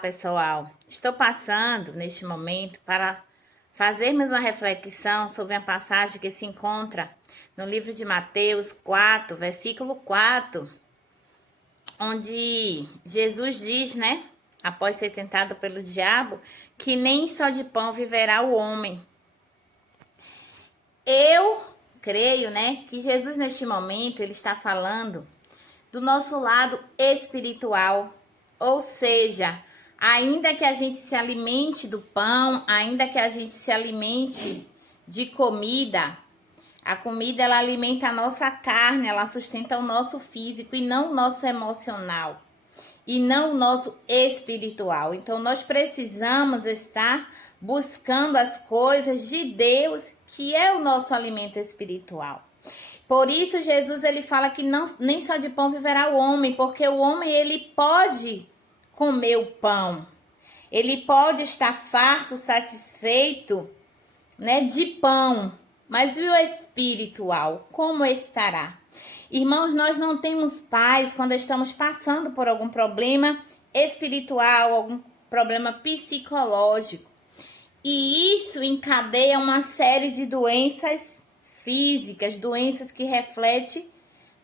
pessoal. Estou passando neste momento para fazermos uma reflexão sobre a passagem que se encontra no livro de Mateus 4, versículo 4, onde Jesus diz, após ser tentado pelo diabo, que nem só de pão viverá o homem. Eu creio, que Jesus neste momento ele está falando do nosso lado espiritual, ou seja, ainda que a gente se alimente do pão, ainda que a gente se alimente de comida, a comida ela alimenta a nossa carne, ela sustenta o nosso físico e não o nosso emocional, e não o nosso espiritual. Então nós precisamos estar buscando as coisas de Deus, que é o nosso alimento espiritual. Por isso Jesus ele fala que nem só de pão viverá o homem, porque o homem ele pode comer o pão, ele pode estar farto, satisfeito, de pão, mas e o espiritual, como estará? Irmãos, nós não temos paz quando estamos passando por algum problema espiritual, algum problema psicológico, e isso encadeia uma série de doenças físicas, doenças que refletem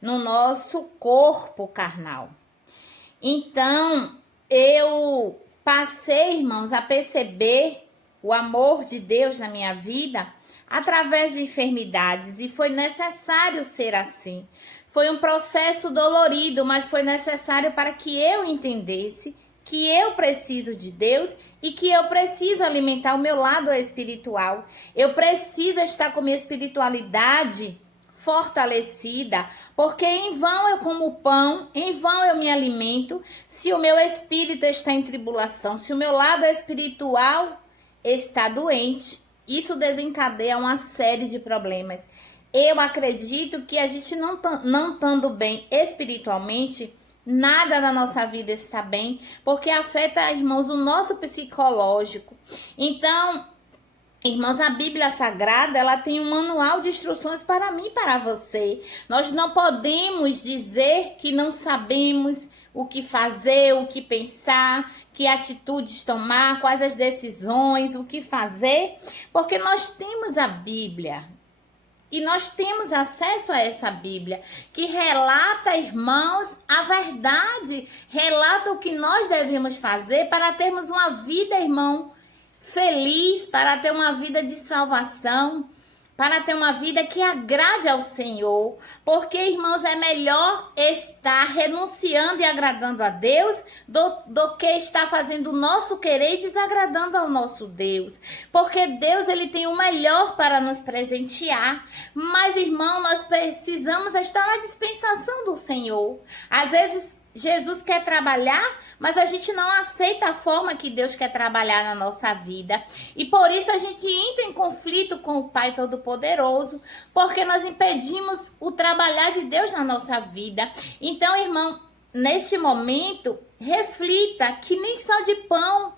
no nosso corpo carnal. Então, eu passei, irmãos, a perceber o amor de Deus na minha vida através de enfermidades, e foi necessário ser assim. Foi um processo dolorido, mas foi necessário para que eu entendesse que eu preciso de Deus e que eu preciso alimentar o meu lado espiritual. Eu preciso estar com minha espiritualidade fortalecida, porque em vão eu como pão, em vão eu me alimento, se o meu espírito está em tribulação, se o meu lado espiritual está doente. Isso desencadeia uma série de problemas. Eu acredito que a gente não estando bem espiritualmente, nada na nossa vida está bem, porque afeta, irmãos, o nosso psicológico. Então, irmãos, a Bíblia Sagrada, ela tem um manual de instruções para mim e para você. Nós não podemos dizer que não sabemos o que fazer, o que pensar, que atitudes tomar, quais as decisões, o que fazer, porque nós temos a Bíblia. E nós temos acesso a essa Bíblia, que relata, irmãos, a verdade, relata o que nós devemos fazer para termos uma vida, irmão, feliz, para ter uma vida de salvação, para ter uma vida que agrade ao Senhor. Porque, irmãos, é melhor estar renunciando e agradando a Deus do que estar fazendo o nosso querer e desagradando ao nosso Deus. Porque Deus, ele tem o melhor para nos presentear. Mas, irmão, nós precisamos estar na dispensação do Senhor. Às vezes, Jesus quer trabalhar, mas a gente não aceita a forma que Deus quer trabalhar na nossa vida. E por isso a gente entra em conflito com o Pai Todo-Poderoso, porque nós impedimos o trabalhar de Deus na nossa vida. Então, irmão, neste momento, reflita que nem só de pão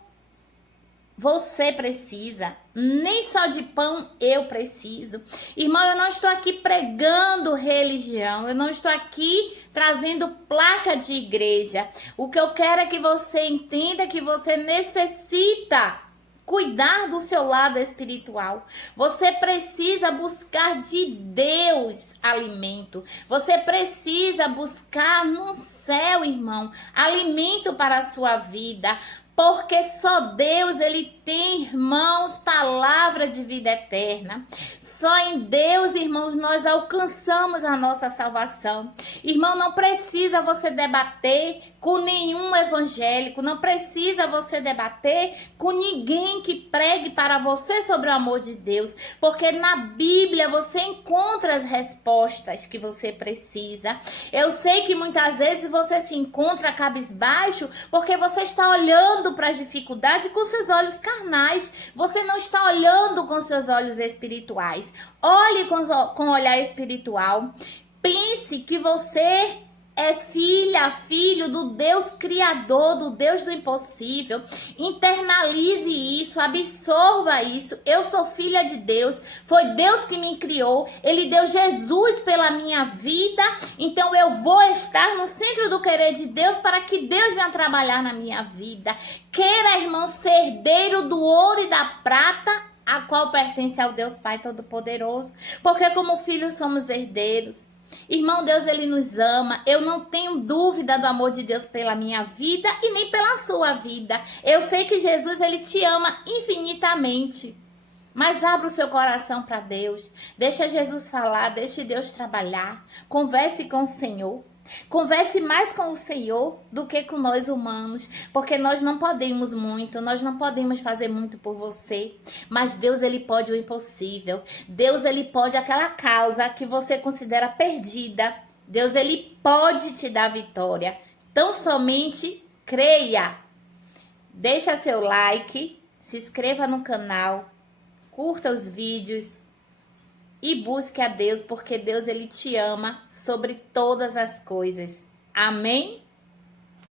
você precisa, nem só de pão eu preciso. Irmão, eu não estou aqui pregando religião, eu não estou aqui trazendo placa de igreja. O que eu quero é que você entenda que você necessita cuidar do seu lado espiritual. Você precisa buscar de Deus alimento. Você precisa buscar no céu, irmão, alimento para a sua vida. Porque só Deus, ele tem, irmãos, palavra de vida eterna. Só em Deus, irmãos, nós alcançamos a nossa salvação. Irmão, não precisa você debater com nenhum evangélico, não precisa você debater com ninguém que pregue para você sobre o amor de Deus, porque na Bíblia você encontra as respostas que você precisa. Eu sei que muitas vezes você se encontra cabisbaixo porque você está olhando para as dificuldades com seus olhos carnais, você não está olhando com seus olhos espirituais. Olhe com o olhar espiritual, pense que você é filha, filho do Deus criador, do Deus do impossível. Internalize isso, absorva isso. Eu sou filha de Deus, foi Deus que me criou, Ele deu Jesus pela minha vida, então eu vou estar no centro do querer de Deus para que Deus venha trabalhar na minha vida. Queira, irmão, ser herdeiro do ouro e da prata, a qual pertence ao Deus Pai Todo-Poderoso, porque como filhos somos herdeiros. Irmão, Deus, Ele nos ama. Eu não tenho dúvida do amor de Deus pela minha vida e nem pela sua vida. Eu sei que Jesus, Ele te ama infinitamente. Mas abra o seu coração para Deus. Deixa Jesus falar, deixe Deus trabalhar. Converse com o Senhor. Converse mais com o Senhor do que com nós humanos, porque nós não podemos muito, nós não podemos fazer muito por você, mas Deus, Ele pode o impossível. Deus, Ele pode aquela causa que você considera perdida. Deus, Ele pode te dar vitória. Então somente creia. Deixa seu like, se inscreva no canal, curta os vídeos e busque a Deus, porque Deus, Ele te ama sobre todas as coisas. Amém?